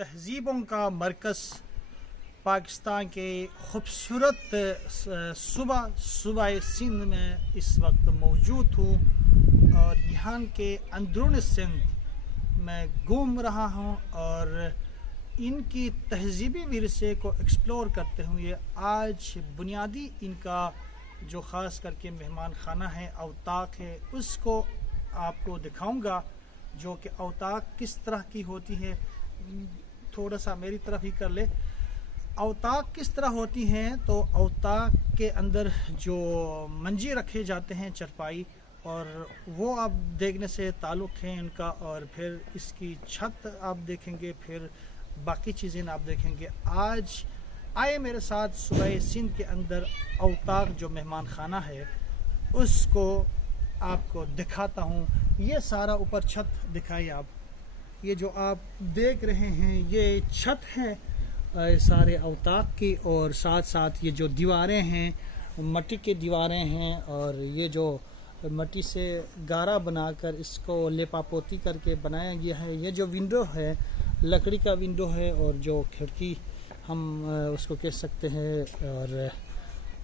तहजीबों का मरकज़ पाकिस्तान के खूबसूरत सूबा सिंध में इस वक्त मौजूद हूँ और यहाँ के अंदरून सिंध में घूम रहा हूँ और इनकी तहजीबी विरसे को एक्सप्लोर करते हुए आज बुनियादी इनका जो ख़ास करके मेहमान खाना है, अवताक है, उसको आपको दिखाऊंगा जो कि अवताक किस तरह की होती है। थोड़ा सा मेरी तरफ ही कर ले। अवताक किस तरह होती हैं, तो अवताक के अंदर जो मंजी रखे जाते हैं, चरपाई, और वो आप देखने से ताल्लुक़ है इनका, और फिर इसकी छत आप देखेंगे, फिर बाकी चीज़ें आप देखेंगे। आज आए मेरे साथ सूबा सिंध के अंदर अवताक जो मेहमान खाना है उसको आपको दिखाता हूँ। ये सारा ऊपर छत दिखाइए आप, ये जो आप देख रहे हैं ये छत है सारे अवताक की, और साथ साथ ये जो दीवारें हैं मट्टी की दीवारें हैं, और ये जो मट्टी से गारा बनाकर इसको लेपापोती करके बनाया गया है। ये जो विंडो है लकड़ी का विंडो है, और जो खिड़की हम उसको कह सकते हैं, और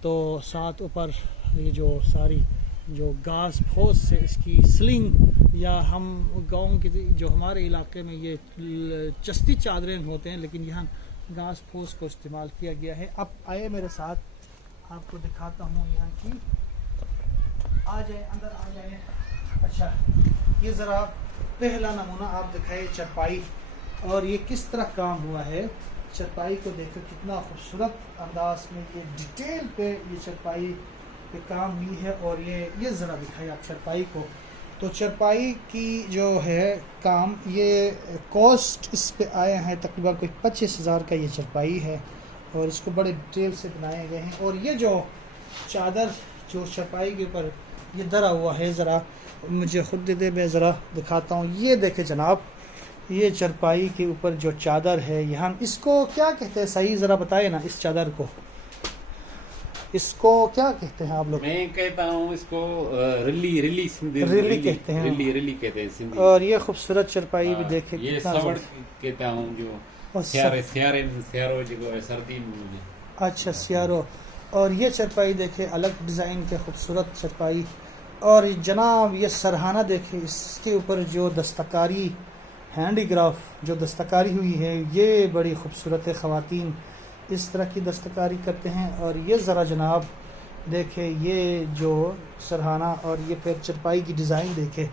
तो साथ ऊपर ये जो सारी जो घास फूस से इसकी स्लिंग, या हम गांव की जो हमारे इलाके में ये चस्ती चादरें होते हैं, लेकिन यहाँ घास फूस को इस्तेमाल किया गया है। अब आए मेरे साथ, आपको दिखाता हूँ यहाँ की। आ जाए, अंदर आ जाए। अच्छा, ये ज़रा पहला नमूना आप दिखाए चरपाई, और ये किस तरह काम हुआ है। चरपाई को देखो कितना खूबसूरत अंदाज में ये डिटेल पे ये चरपाई पे काम हुई है। और ये ज़रा दिखाइए आप चरपाई को। तो चरपाई की जो है काम, ये कॉस्ट इस पे आया है तकरीबन कोई 25,000 का ये चरपाई है, और इसको बड़े डिटेल से बनाए गए हैं। और ये जो चादर जो चरपाई के ऊपर ये धरा हुआ है, ज़रा मुझे खुद दे, मैं ज़रा दिखाता हूँ। ये देखे जनाब, ये चरपाई के ऊपर जो चादर है, यहाँ इसको क्या कहते हैं, सही ज़रा बताए ना इस चादर को, इसको क्या कहते हैं आप लोग? मैं कहता हूँ इसको रिली कहते हैं, रिली कहते हैं सिंधी। और ये खूबसूरत चरपाई भी देखे, ये सवड़ कहता हूँ जो सियारो जो सर्दी में। अच्छा, सियारो। और ये चरपाई देखे अलग डिज़ाइन के खूबसूरत चरपाई। और जनाब ये सरहाना देखे, इसके ऊपर जो दस्तकारी हैंडीक्राफ्ट जो दस्तकारी हुई है, ये बड़ी खूबसूरत है। ख़वातीन इस तरह की दस्तकारी करते हैं। और ये ज़रा जनाब देखे, ये जो सरहाना और ये फिर चरपाई की डिज़ाइन देखे,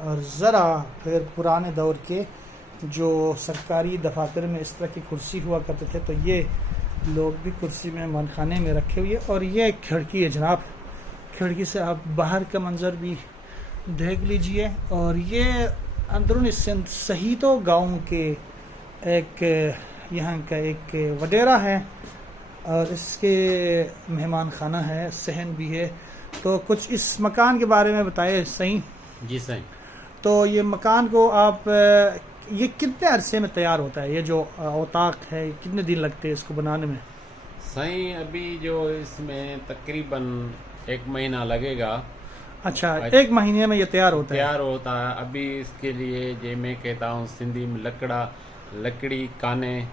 और ज़रा फिर पुराने दौर के जो सरकारी दफातर में इस तरह की कुर्सी हुआ करते थे, तो ये लोग भी कुर्सी में मेहमानखाने में रखे हुए। और ये खिड़की है जनाब, खिड़की से आप बाहर का मंजर भी देख लीजिए। और ये अंदरून सिंध सही तो गाँव के एक यहाँ का एक वडेरा है, और इसके मेहमान खाना है, सहन भी है। तो कुछ इस मकान के बारे में बताइए। सही जी सही। तो ये मकान को आप ये कितने अरसे में तैयार होता है, ये जो अवताक है, कितने दिन लगते हैं इसको बनाने में? सही, अभी जो इसमें तकरीबन 1 महीना लगेगा। अच्छा, 1 महीने में ये तैयार होता है। अभी इसके लिए जो मैं कहता हूँ सिंधी में लकड़ी काने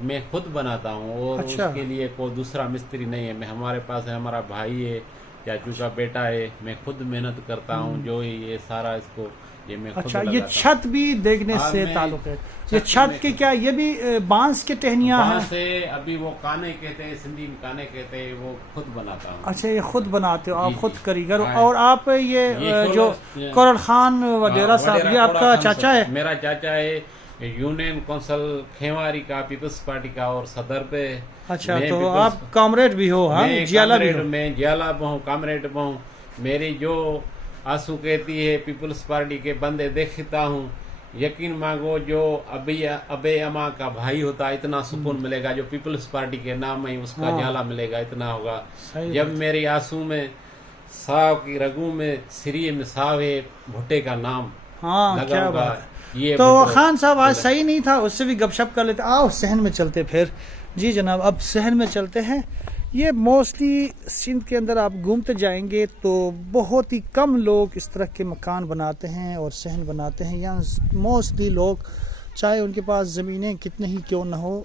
मैं खुद बनाता हूँ, और अच्छा। उसके लिए कोई दूसरा मिस्त्री नहीं है। मैं हमारे पास है, हमारा भाई है, चाचू का बेटा है, मैं खुद मेहनत करता हूँ। जो ये सारा इसको ये मैं खुद अच्छा, ये छत भी देखने से ताल्लुक है। ये छत के क्या, ये भी बांस के टहनियाँ हैं? से अभी वो काने कहते हैं, सिंधी में काने कहते हैं, वो खुद बनाता हूँ। अच्छा, ये खुद बनाते हो आप, खुद कारीगर। और आप ये जो करण खान वडेरा साहब, ये आपका चाचा है? मेरा चाचा है, यूनियन काउंसिल खेवारी का, पीपल्स पार्टी का, और सदर पे। अच्छा, तो आप कामरेड भी हो? हाँ, जियाला भी हो? मैं जियाला हूँ, कामरेड हूँ। मेरी जो आंसू कहती है पीपल्स पार्टी के बंदे देखता हूँ, यकीन मांगो जो अबे अमा का भाई होता है, इतना सुकून मिलेगा। जो पीपल्स पार्टी के नाम में उसका जाला मिलेगा, इतना होगा। जब मेरी आंसू में साव की रगू में सिरी में सावे भुट्टे का नाम लगाऊंगा। ये तो खान साहब आज सही नहीं था, उससे भी गपशप कर लेते। आओ सहन में चलते फिर। जी जनाब, अब सहन में चलते हैं। ये मोस्टली सिंध के अंदर आप घूमते जाएंगे तो बहुत ही कम लोग इस तरह के मकान बनाते हैं और सहन बनाते हैं। यहाँ मोस्टली लोग चाहे उनके पास ज़मीनें कितनी ही क्यों ना हो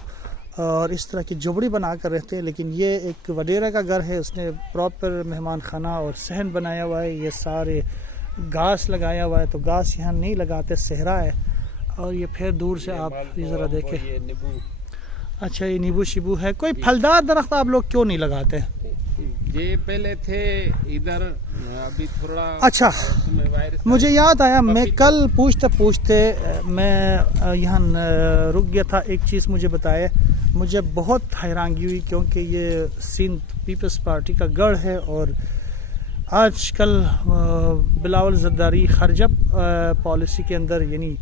और इस तरह की झोपड़ी बना कर रहते हैं, लेकिन ये एक वडेरा का घर है, उसने प्रॉपर मेहमान खाना और सहन बनाया हुआ है। ये सारे घास लगाया हुआ है, तो घास यहाँ नहीं लगाते, सहरा है। और ये फिर दूर से आप ये ज़रा देखें, अच्छा ये नींबू शिबू है। कोई फलदार दरख्त आप लोग क्यों नहीं लगाते? ये पहले थे इधर, अभी थोड़ा अच्छा, मुझे याद आया, मैं कल पूछते पूछते मैं यहाँ रुक गया था। एक चीज़ मुझे बताए, मुझे बहुत हैरानगी हुई, क्योंकि ये सिंध पीपल्स पार्टी का गढ़ है और आजकल बिलावल जरदारी खर्जब पॉलिसी के अंदर यानी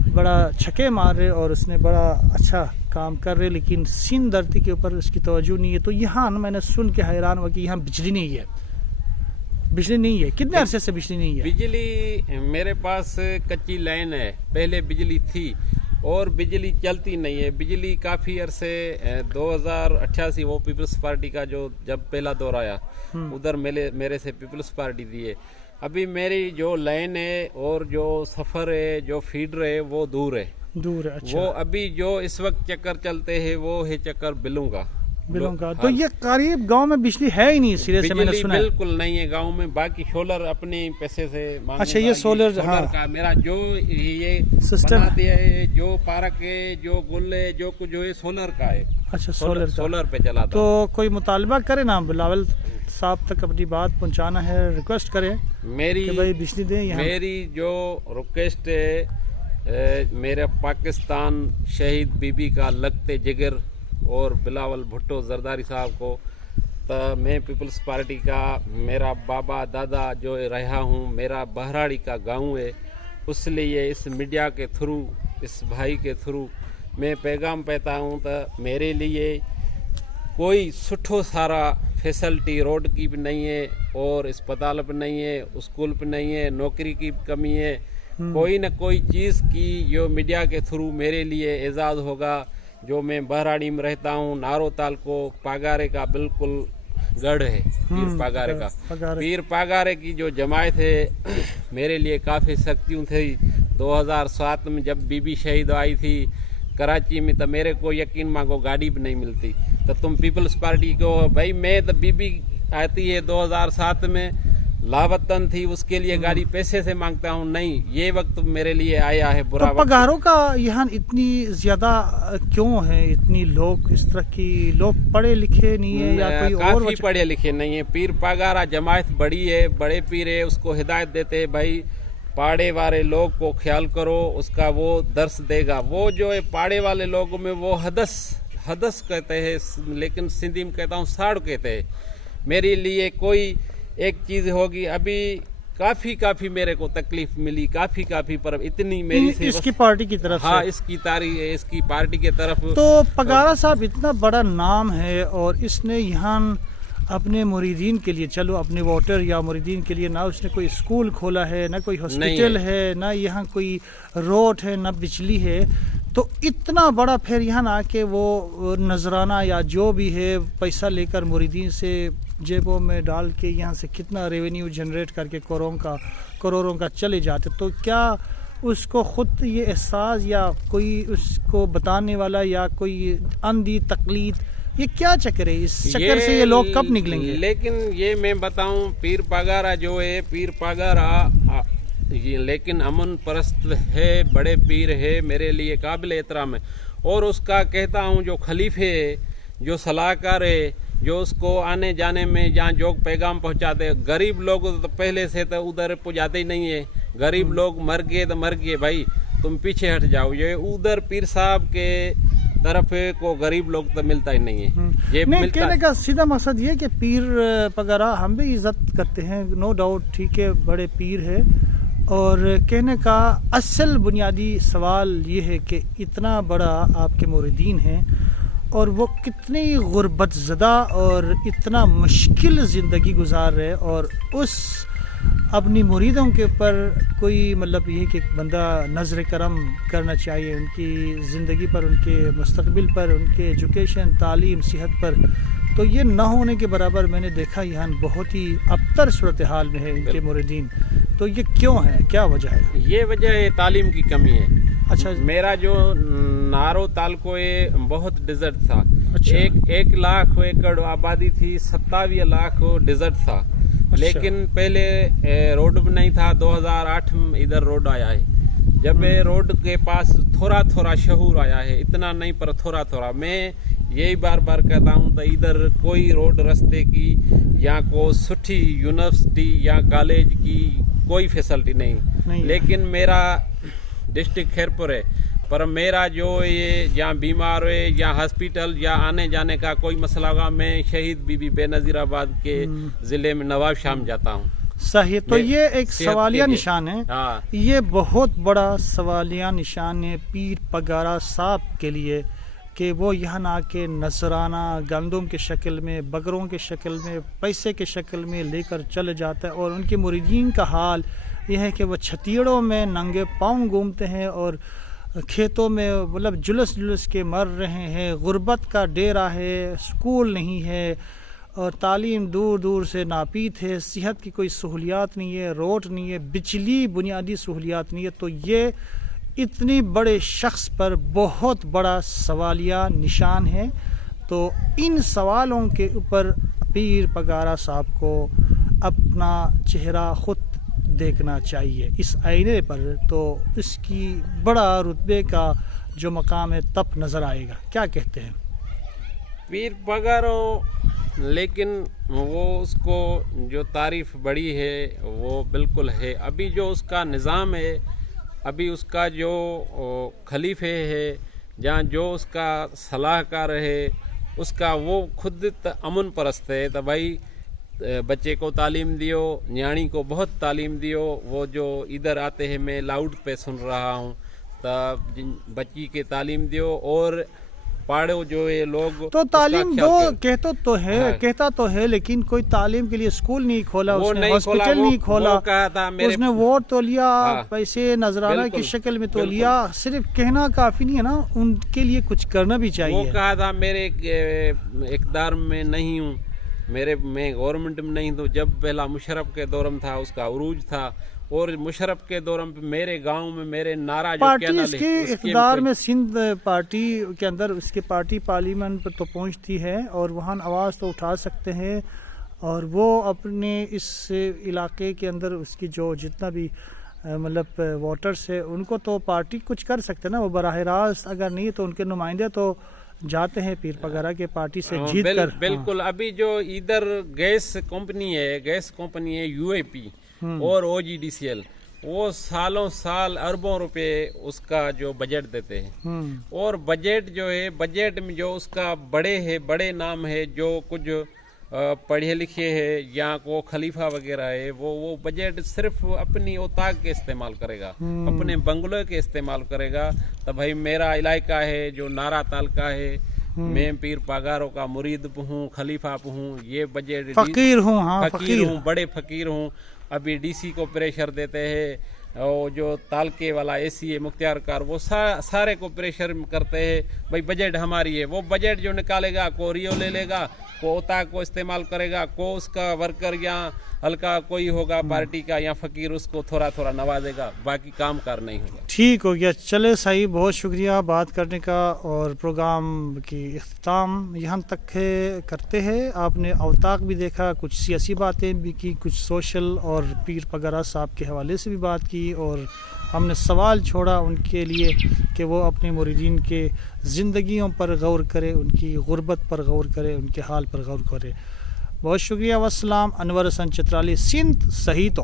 बड़ा छक्के मार रहे और उसने बड़ा अच्छा काम कर रहे, लेकिन सिंध धरती के ऊपर उसकी तवज्जो नहीं है। तो यहाँ मैंने सुन के हैरान हुआ कि यहाँ बिजली नहीं है। बिजली नहीं है, कितने अरसे से बिजली नहीं है? बिजली मेरे पास कच्ची लाइन है, पहले बिजली थी और बिजली चलती नहीं है। बिजली काफ़ी अरसे 2088 वो पीपल्स पार्टी का जो जब पहला दौर आया उधर मेरे से पीपल्स पार्टी दी है। अभी मेरी जो लाइन है और जो सफ़र है, जो फीडर है, वो दूर है। अच्छा। वो अभी जो इस वक्त चक्कर चलते हैं वो है चक्कर बिलों का। तो ये करीब गांव में बिजली है ही नहीं, सिरे से मैंने सुना है। बिल्कुल नहीं है गांव में। बाकी सोलर अपने पैसे से मांगूंगा। अच्छा, ये सोलर हाँ का मेरा जो ये सिस्टम दिया है, जो पार्क है, जो गुल है, जो कुछ जो है सोलर का है। अच्छा, सोलर पे चला। तो कोई मुतालबा करे ना, बिलावल साहब तक अपनी बात पहुंचाना है, रिक्वेस्ट करें मेरी कि भाई बिजली दें यहाँ। मेरी जो रिक्वेस्ट है, मेरे पाकिस्तान शहीद बीबी का लगते जिगर और बिलावल भुट्टो जरदारी साहब को, तो मैं पीपल्स पार्टी का, मेरा बाबा दादा जो रहा हूँ, मेरा बहराड़ी का गांव है, उसलिए इस मीडिया के थ्रू, इस भाई के थ्रू मैं पैगाम पाता हूँ। तो मेरे लिए कोई सुठो सारा फैसिलिटी रोड की भी नहीं है और अस्पताल भी नहीं है, स्कूल भी नहीं है, नौकरी की भी कमी है। कोई न कोई चीज़ की जो मीडिया के थ्रू मेरे लिए एजाज़ होगा। जो मैं बहराड़ी में रहता हूँ, नारोताल को पागारे का बिल्कुल गढ़ है, पीर पागारे का। पीर पागारे की जो जमायत है मेरे लिए काफ़ी सख्तियों थी। 2007 में जब बीबी शहीद आई थी कराची में, तो मेरे को यकीन मांगो गाड़ी भी नहीं मिलती। तो तुम पीपल्स पार्टी को, भाई मैं तो बीबी आती है 2007 में लावतन थी, उसके लिए गाड़ी पैसे से मांगता हूँ। नहीं, ये वक्त मेरे लिए आया है बुरा। तो पगारों का यहाँ इतनी ज्यादा क्यों है? इतनी लोग इस तरह की, लोग पढ़े लिखे नहीं है या कोई और? काफी पढ़े लिखे नहीं है। पीर पागारा जमायत बड़ी है, बड़े पीर है, उसको हिदायत देते हैं भाई पाड़े वाले लोग को ख्याल करो, उसका वो दर्श देगा। वो जो है पाड़े वाले लोगों में वो हदस कहते हैं, लेकिन सिंधी में कहता हूँ साड़ कहते हैं। मेरे लिए कोई एक चीज होगी, अभी काफी मेरे को तकलीफ मिली, काफी पर इतनी मेरी से इसकी पार्टी की तरफ हाँ, इसकी पार्टी की तरफ। तो पगारा साहब इतना बड़ा नाम है और इसने यहाँ अपने मुरीदीन के लिए, चलो अपने वोटर या मुरीदीन के लिए, ना उसने कोई स्कूल खोला है, ना कोई हॉस्पिटल है, ना यहाँ कोई रोड है, ना बिजली है। तो इतना बड़ा फिर यहाँ आके वो नजराना या जो भी है पैसा लेकर मुरीदीन से जेबों में डाल के यहाँ से कितना रेवेन्यू जनरेट करके करोड़ों का चले जाते। तो क्या उसको खुद ये एहसास या कोई उसको बताने वाला या कोई अंधी तकलीद, ये क्या चक्कर है? इस चक्कर से ये लोग कब निकलेंगे? लेकिन ये मैं बताऊं, पीर पागारा जो है, पीर पागारा ये लेकिन अमन परस्त है, बड़े पीर है, मेरे लिए काबिल एहतराम है। और उसका कहता हूँ जो खलीफे है, जो सलाहकार है, जो उसको आने जाने में जहाँ जो पैगाम पहुँचाते, गरीब लोग तो पहले से तो उधर पहुँचाते ही नहीं है। गरीब लोग मर गए तो मर गए भाई, तुम पीछे हट जाओ। ये उधर पीर साहब के तरफ को गरीब लोग तो मिलता ही नहीं है। ये नहीं, कहने का सीधा मकसद ये कि पीर पगारा हम भी इज्जत करते हैं, नो डाउट, ठीक है, बड़े पीर है। और कहने का असल बुनियादी सवाल ये है कि इतना बड़ा आपके मुरीदीन हैं और वो कितनी गुर्बत ज़दा और इतना मुश्किल ज़िंदगी गुजार रहे, और उस अपनी मुरीदों के ऊपर कोई मतलब ये कि बंदा नज़र करम करना चाहिए, उनकी ज़िंदगी पर, उनके मुस्तकबिल पर, उनके एजुकेशन, तालीम, सेहत पर। तो ये ना होने के बराबर मैंने देखा यहाँ बहुत ही अबतर सूरत हाल में है इनके मुरीदीन। तो ये क्यों है, क्या वजह है? ये वजह है तालीम की कमी है। अच्छा मेरा जो नारो तालको ये बहुत डिजर्ट था। अच्छा। एक लाख एकड़ आबादी थी, 27 लाख डिजर्ट था। अच्छा। लेकिन पहले रोड भी नहीं था। 2008 में इधर रोड आया है। जब ये रोड के पास थोड़ा थोड़ा शहूर आया है, इतना नहीं पर थोड़ा थोड़ा। मैं यही बार बार कहता हूँ तो इधर कोई रोड रास्ते की या को सुठी यूनिवर्सिटी या कॉलेज की कोई फैसिलिटी नहीं। लेकिन मेरा डिस्ट्रिक्ट खैरपुर है, पर मेरा जो ये या बीमार है या हॉस्पिटल या आने जाने का कोई मसला होगा, मैं शहीद बीबी बेनजीराबाद के जिले में नवाब शाम जाता हूँ। सही। तो ये एक सवालिया निशान है। हाँ। ये बहुत बड़ा सवालिया निशान है पीर पगारा साहब के लिए कि वो यहाँ आके नजराना गंदम के शक्ल में, बकरों के शक्ल में, पैसे के शक्ल में लेकर चले जाता है। और उनके मुरीदीन का हाल यह है कि वो छतीड़ों में नंगे पाँव घूमते हैं और खेतों में मतलब जुलस जुलस के मर रहे हैं। गुर्बत का डेरा है, स्कूल नहीं है और तालीम दूर दूर से नापीत है। सेहत की कोई सहूलियात नहीं है, रोड नहीं है, बिजली बुनियादी सहूलियात नहीं है। तो ये इतनी बड़े शख्स पर बहुत बड़ा सवालिया निशान है। तो इन सवालों के ऊपर पीर पगारा साहब को अपना चेहरा खुद देखना चाहिए इस आईने पर, तो इसकी बड़ा रुतबे का जो मकाम है तब नज़र आएगा। क्या कहते हैं पीर पगारो? लेकिन वो उसको जो तारीफ बड़ी है वो बिल्कुल है। अभी जो उसका निज़ाम है, अभी उसका जो खलीफे है, जहाँ जो उसका सलाहकार है, उसका वो खुद अमन परस्त है। तो भाई बच्चे को तालीम दियो, न्याणी को बहुत तालीम दियो। वो जो इधर आते हैं, मैं लाउड पे सुन रहा हूँ, तब बच्ची के तालीम दियो और पाड़ो जो ये लोग तो तालीम दो कहता तो है लेकिन कोई तालीम के लिए स्कूल नहीं खोला, उसने हॉस्पिटल नहीं खोला, उसने वोट तो लिया, पैसे नजराना की शक्ल में तो लिया। सिर्फ कहना काफी नहीं है ना, उनके लिए कुछ करना भी चाहिए। वो कहा था मेरे इक़्तिदार में नहीं हूँ, मैं गवर्नमेंट में नहीं। तो जब पहला मुशर्रफ के दौर में था, उसका उरूज था, और मुशर्रफ के दौरान मेरे गांव में मेरे नारा जो पार्टी इसके इक़्तिदार में सिंध पार्टी के अंदर उसकी पार्टी पार्लियामेंट पर तो पहुंचती है और वहाँ आवाज़ तो उठा सकते हैं। और वो अपने इस इलाके के अंदर उसकी जो जितना भी मतलब वोटर्स है उनको तो पार्टी कुछ कर सकते हैं ना। वो बराह रास्त अगर नहीं तो उनके नुमाइंदे तो जाते हैं पीर पगारा के पार्टी से जीत कर। बिल्कुल। अभी जो इधर गैस कंपनी है यूएपी और OGDCL, वो सालों साल अरबों रुपए उसका जो बजट देते हैं। और बजट जो है, बजट में जो उसका बड़े नाम है, जो कुछ पढ़े लिखे है या को खलीफा वगैरह है, वो बजट सिर्फ अपनी औताक के इस्तेमाल करेगा, अपने बंगलों के इस्तेमाल करेगा। तो भाई मेरा इलाका है जो नारा तालका है, मैं पीर पगारो का मुरीद हूँ, खलीफा हूँ, ये बजट फकीर हूँ, बड़े फकीर हूँ। अभी डीसी को प्रेशर देते हैं, और जो तालके वाला एसी है मुख्तियार कार, वो सारे को प्रेशर करते हैं। भाई बजट हमारी है, वो बजट जो निकालेगा को रियो ले लेगा, को ओता को इस्तेमाल करेगा, को उसका वर्कर या हल्का कोई होगा पार्टी का या फकीर उसको थोड़ा थोड़ा नवाजेगा, बाकी काम कार नहीं होगा। ठीक हो गया। चले सही, बहुत शुक्रिया बात करने का। और प्रोग्राम की इख्तिताम यहाँ तक करते हैं। आपने अवताक भी देखा, कुछ सियासी बातें भी की, कुछ सोशल और पीर पगारा साहब के हवाले से भी बात की, और हमने सवाल छोड़ा उनके लिए कि वो अपने मुरीदीन के ज़िंदगियों पर गौर करे, उनकी गुर्बत पर गौर करे, उनके हाल पर गौर करे। बहुत शुक्रिया। वस्सलाम। अनवर हसन चित्राली, सिंध सही तो।